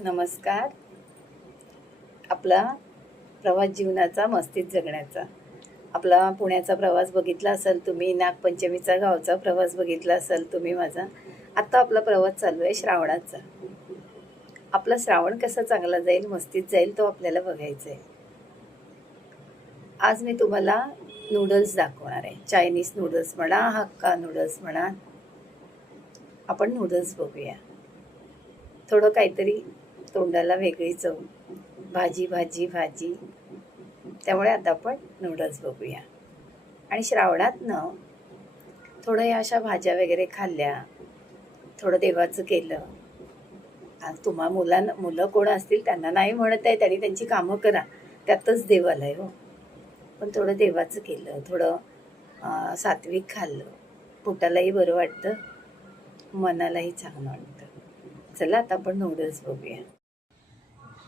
नमस्कार. आपला प्रवास जीवनाचा मस्तीत जगण्याचा. आपला पुण्याचा प्रवास बघितला असेल तुम्ही, नागपंचमीचा गावचा प्रवास बघितला असेल तुम्ही माझा. आता आपला प्रवास चालू आहे श्रावणाचा. आपला श्रावण कसा चांगला जाईल, मस्तीत जाईल, तो आपल्याला बघायचा आहे. आज मी तुम्हाला नूडल्स दाखवणार आहे. चायनीज नूडल्स म्हणा, हक्का नूडल्स म्हणा. आपण नूडल्स बघूया. थोडं काहीतरी तोंडाला वेगळी चव, भाजी भाजी भाजी. त्यामुळे आता आपण नूडल्स बघूया. आणि श्रावणातनं थोडं या अशा भाज्या वगैरे खाल्ल्या, थोडं देवाचं केलं. तुम्हा मुलं कोण असतील त्यांना नाही म्हणत आहे, त्यांनी त्यांची कामं करा, त्यातच देव आलाय हो. पण थोडं देवाचं केलं, थोडं सात्विक खाल्लं, पोटालाही बरं वाटतं, मनालाही छान वाटतं. चला आता आपण नूडल्स बघूया.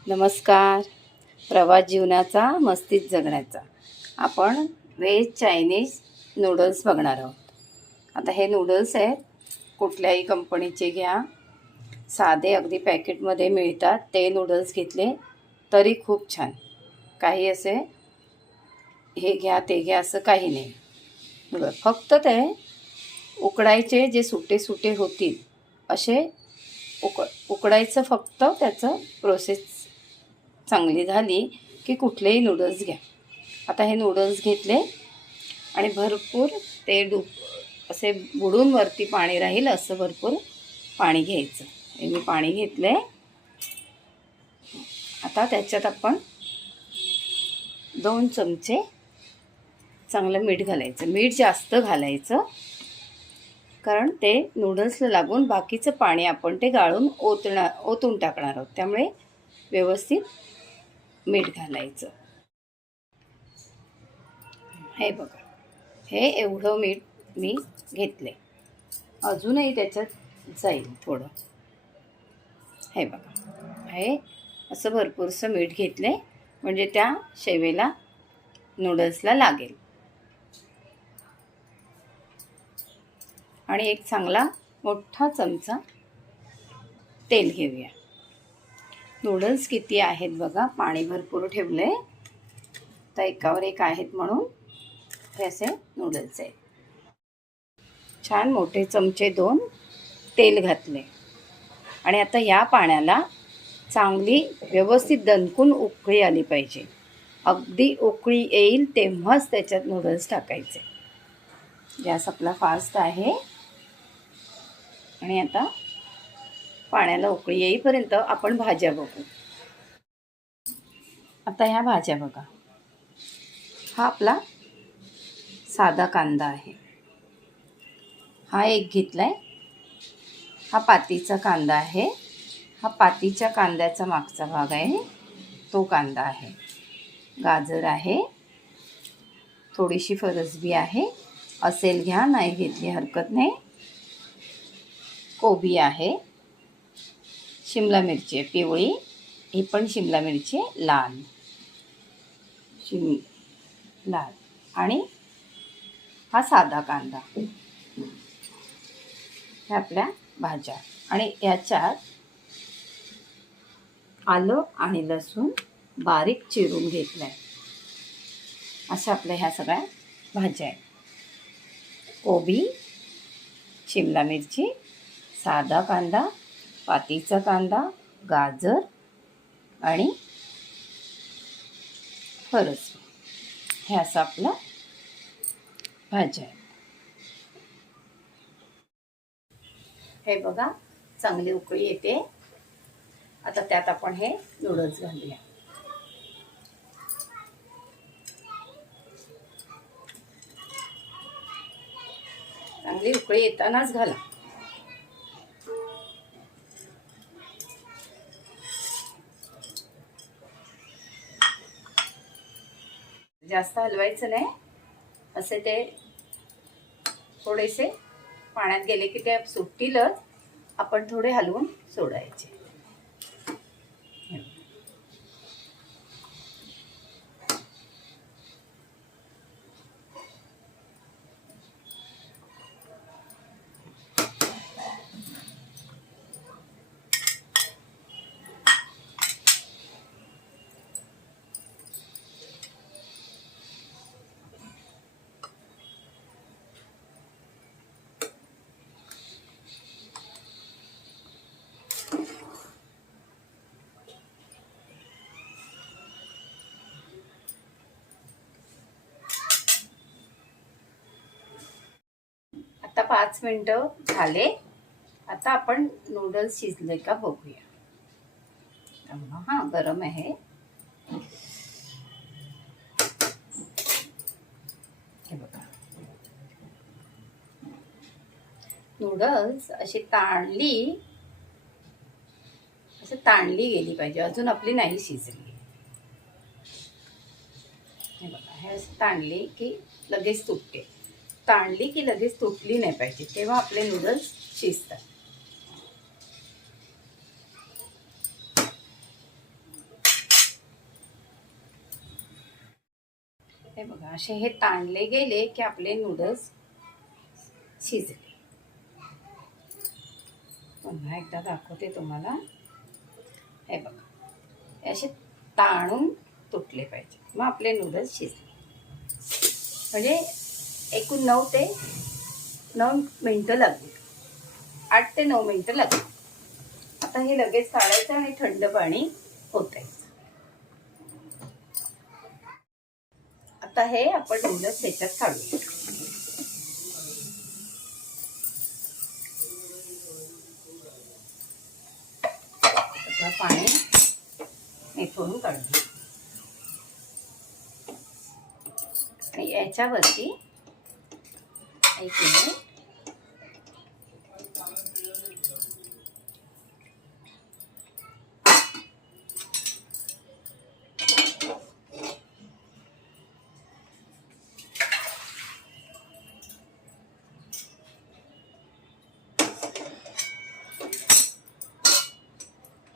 नमस्कार. प्रवास जीवनाचा मस्तीत जगण्याचा. आपण व्हेज चायनीज नूडल्स बघणार आहोत. आता हे नूडल्स आहेत, कुठल्याही कंपनीचे घ्या, साधे अगदी पॅकेटमध्ये मिळतात ते नूडल्स घेतले तरी खूप छान. काही असे हे घ्या ते घ्या असं काही नाही. फक्त ते उकडायचे, जे सुटे सुटे होतील असे उकडायचं. फक्त त्याचं प्रोसेस चांगली झाली की कुठलेही नूडल्स घ्या. आता हे नूडल्स घेतले आणि भरपूर ते असे बुडून वरती पाणी राहील असं भरपूर पाणी घ्यायचं. हे मी पाणी घेतले. आता त्याच्यात आपण 2 चमचे चांगलं मीठ घालायचं. मीठ जास्त घालायचं, कारण ते नूडल्सला लागून बाकीचं पाणी आपण ते गाळून ओतून टाकणार आहोत. त्यामुळे व्यवस्थित मीठ घालायचं. हे बघा, हे एवढं मीठ मी घेतले. अजूनही त्याच्यात जाईल थोडं. हे बघा, हे असं भरपूरसं मीठ घेतले म्हणजे त्या शेवेला नूडल्सला लागेल. आणि एक चांगला मोठा चमचा तेल घेऊया. नूडल्स किती आहेत बघा, पाणी भरपूर ठेवले तर एकावर एक आहेत म्हणून हे असे नूडल्स आहेत. छान मोठे चमचे 2 तेल घातले. आणि आता या पाण्याला चांगली व्यवस्थित दणकून उकळी आली पाहिजे. अगदी उकळी येईल तेव्हाच त्याच्यात नूडल्स टाकायचे. गॅस आपला फास्ट आहे. आणि आता पाण्याला उकळी येईपर्यंत आपण भाज्या बघू. आता ह्या भाज्या बघा, हा आपला साधा कांदा आहे, हा एक घेतलाय. हा पातीचा कांदा आहे. हा पातीच्या कांद्याचा मागचा भाग आहे, तो कांदा आहे. गाजर आहे, थोडीशी फरसबी आहे, असेल घ्या, नाही घेतली हरकत नाही. कोबी आहे, शिमला मिरची आहे पिवळी, ही पण शिमला मिरची लाल लाल. आणि हा साधा कांदा. ह्या आपल्या भाज्या. आणि याच्यात आलं आणि लसूण बारीक चिरून घेतलाय. अशा आपल्या ह्या सगळ्या भाज्या आहेत. कोबी, शिमला मिरची, साधा कांदा, पातीचा कांदा, गाजर आणि फरसबी. हे असं आपलं भाज्या आहे. हे बघा, चांगली उकळी येते. आता त्यात आपण हे नूडल्स घालूया. चांगली उकळी येतानाच घाला. जास्त हलवायचं नाही. असे ते थोडेसे पाण्यात गेले की ते सुटतीलच. आपण थोडे हलवून सोडायचे. 5 मिनिटं झाले. आता आपण नूडल्स शिजले का बघूया. हां, गरम आहे. हे बघा, नूडल्स अशी ताणली गेली पाहिजे. अजून आपली नाही शिजली. हे बघा, हे असं ताणली की लगेच तुटते. ताणली की लगेच तुटली नाही पाहिजे, तेव्हा आपले नूडल्स शिजतात. हे बघा, असे हे ताणले गेले की आपले नूडल्स शिजले. पुन्हा एकदा दाखवते तुम्हाला. हे बघा, हे असे ताणून तुटले पाहिजे, मग आपले नूडल्स शिजले. म्हणजे एकूण 9 मिनिटं लागली. 8 ते 9 मिनिटं लागली. आता हे लगेच काढायचं आणि थंड पाणी ओतायचं. आता हे आपण नूडल्स त्याच्यात काढू. सगळं पाणी निथळून काढू. आणि याच्यावरती एक मिनिट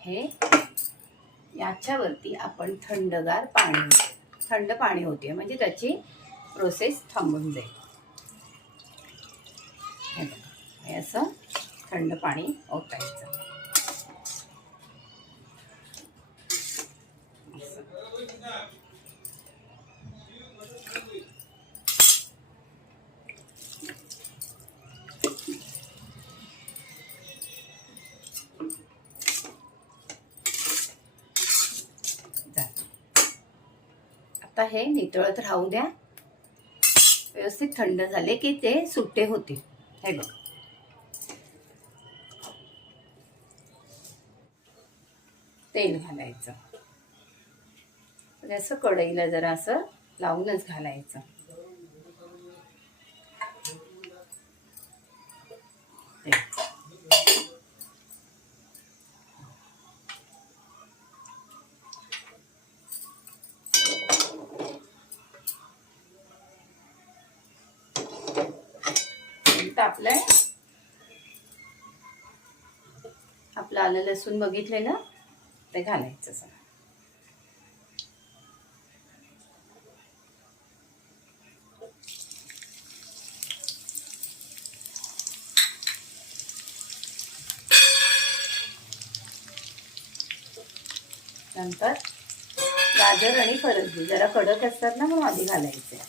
हे याच्यावरती आपण थंड पाणी होते, म्हणजे त्याची प्रोसेस थांबून जाईल. हे बघा, हे असं थंड पाणी ओतायचं. आता हे नितळत राहू द्या. व्यवस्थित थंड झाले की ते सुट्टे होतील. हे बघा, तेल घालायचं. असं कढईला जरा असं लावूनच घालायचं. तापलंय. आपलं आलं लसूण बघितलेलं ते घालायचं सगळं. नंतर गाजर आणि फरसबी जरा कडक असतात ना, म्हणून आधी घालायचे.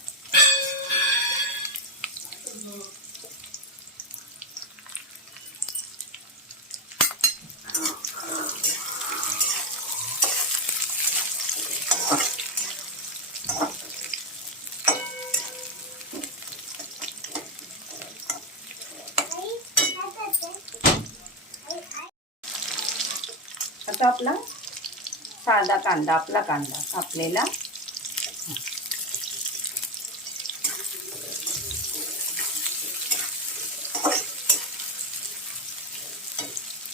आता आपला साधा कांदा, आपला कांदा कापलेला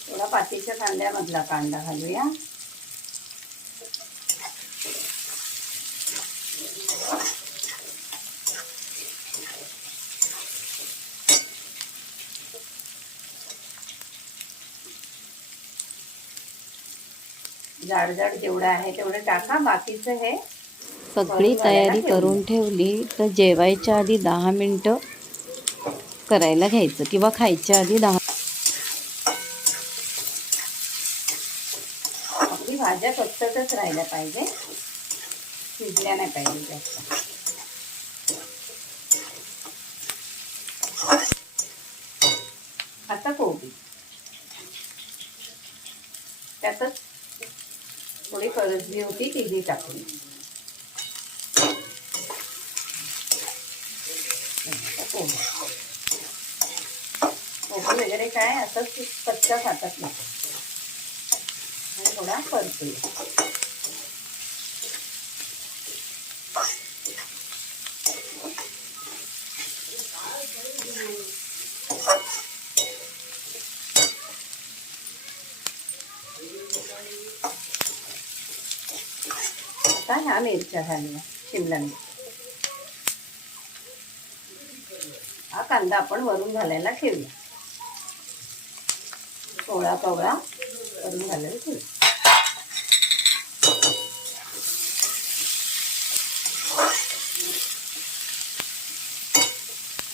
थोडा पातीच्या कांद्यामधला कांदा घालूया. जाड जाड जेवढं आहे तेवढं टाका. बाकीचं हे सगळी तयारी करून ठेवली तर जेवायच्या आधी 10 मिनिटं करायला घ्यायचं किंवा खायच्या आधी 10. आपली भाज्या कच्चच राहिल्या पाहिजे, शिजल्या नाही पाहिजे जास्त. आता कोबी त्यातच थोडी फरसबी होती ती टाकली. कोबी भाजी वगैरे काय असंच कच्चा खातात नको. आणि थोडा परतूया. आता ह्या मिरच्या घालूया, शिमला मिरची. हा कांदा आपण वरून घालायला ठेवूया. कोवळा कोवळा वरून घालायला ठेवूया.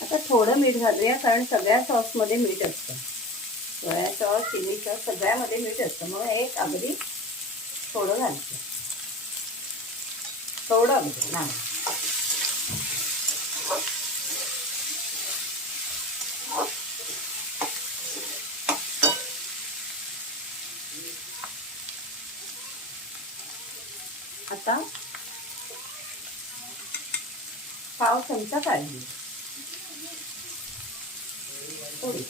आता थोडं मीठ घालूया, कारण सगळ्या सॉसमध्ये मीठ असतं. सोया सॉस, चिली सॉस सगळ्यामध्ये मीठ असतं. मग एक अगदी थोडं घालते, थोडं अगदी नाही. आता पाव चमचा काढली थोडी.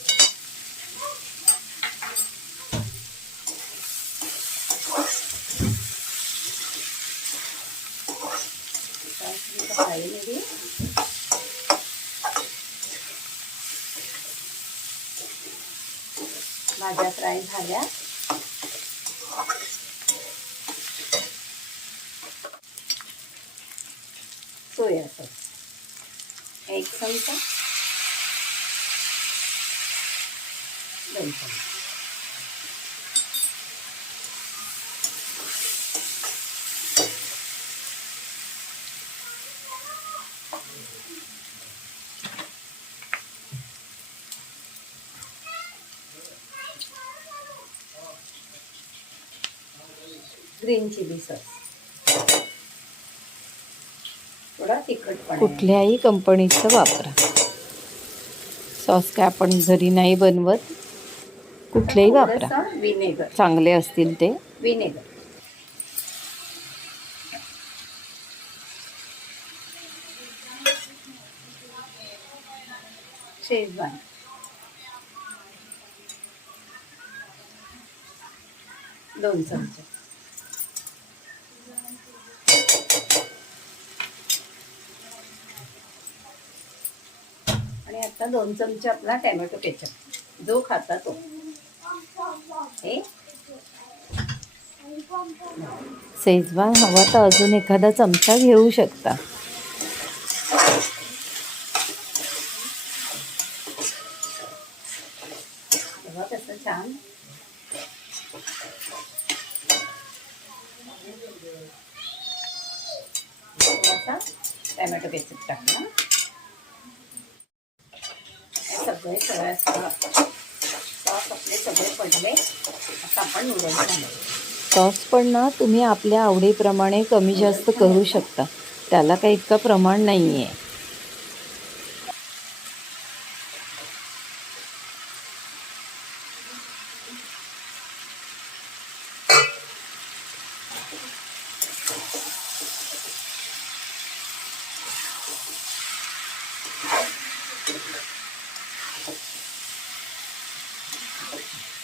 काळी मिरी, भाज्या फ्राय झाल्या. सोया सॉस 1 चमचा, 2 चमचे. ग्रीन चिली सॉस, थोडा तिखटपणा. कुठल्याही कंपनीचं वापरा. सॉस काय आपण घरी नाही बनवत, कुठलेही वापरा, विनेगर, चांगले असतील ते. विनेगर. शेजवान, दोन चमचे. आणि आता 2 चमचे आपला टॅमॅटो केचप, जो खाता तो. हे शेजवान हवा तर अजून एखादा चमचा घेऊ शकता. बघा कसं छान. थोडासा टॅमॅटो केचप टाकला. सगळे सोया सॉस आपले सगळे पडले. आता आपण नूडल्स घालूया. सॉस पण ना तुम्ही आपल्या आवडीप्रमाणे कमी जास्त करू शकता, त्याला काही इतकं प्रमाण नाही आहे.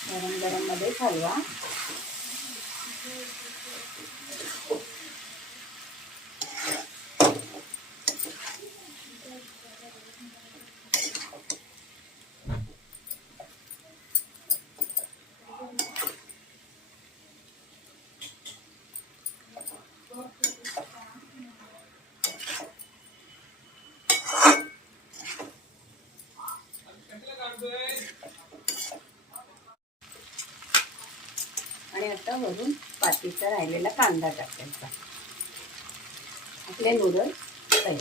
गरम गरम मध्ये हलवा. आणि आता वरून पातीचा राहिलेला कांदा टाकायचा. आपले नूडल्स तयार.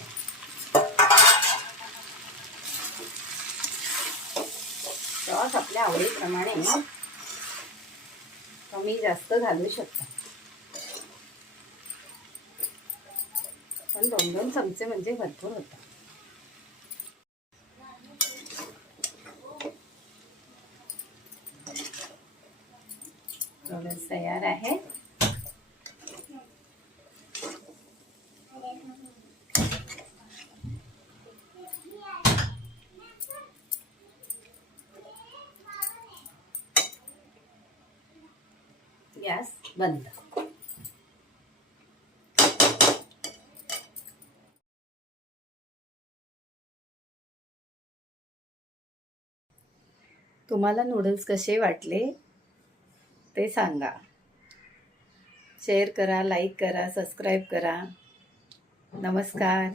सॉस आपल्या आवडीप्रमाणे कमी जास्त घालू शकता, पण 2-2 चमचे म्हणजे भरपूर होतं. नूडल्स तयार आहे. बंद. तुम्हाला नूडल्स कसे वाटले ते सांगा. शेअर करा, लाईक करा, सबस्क्राईब करा. नमस्कार.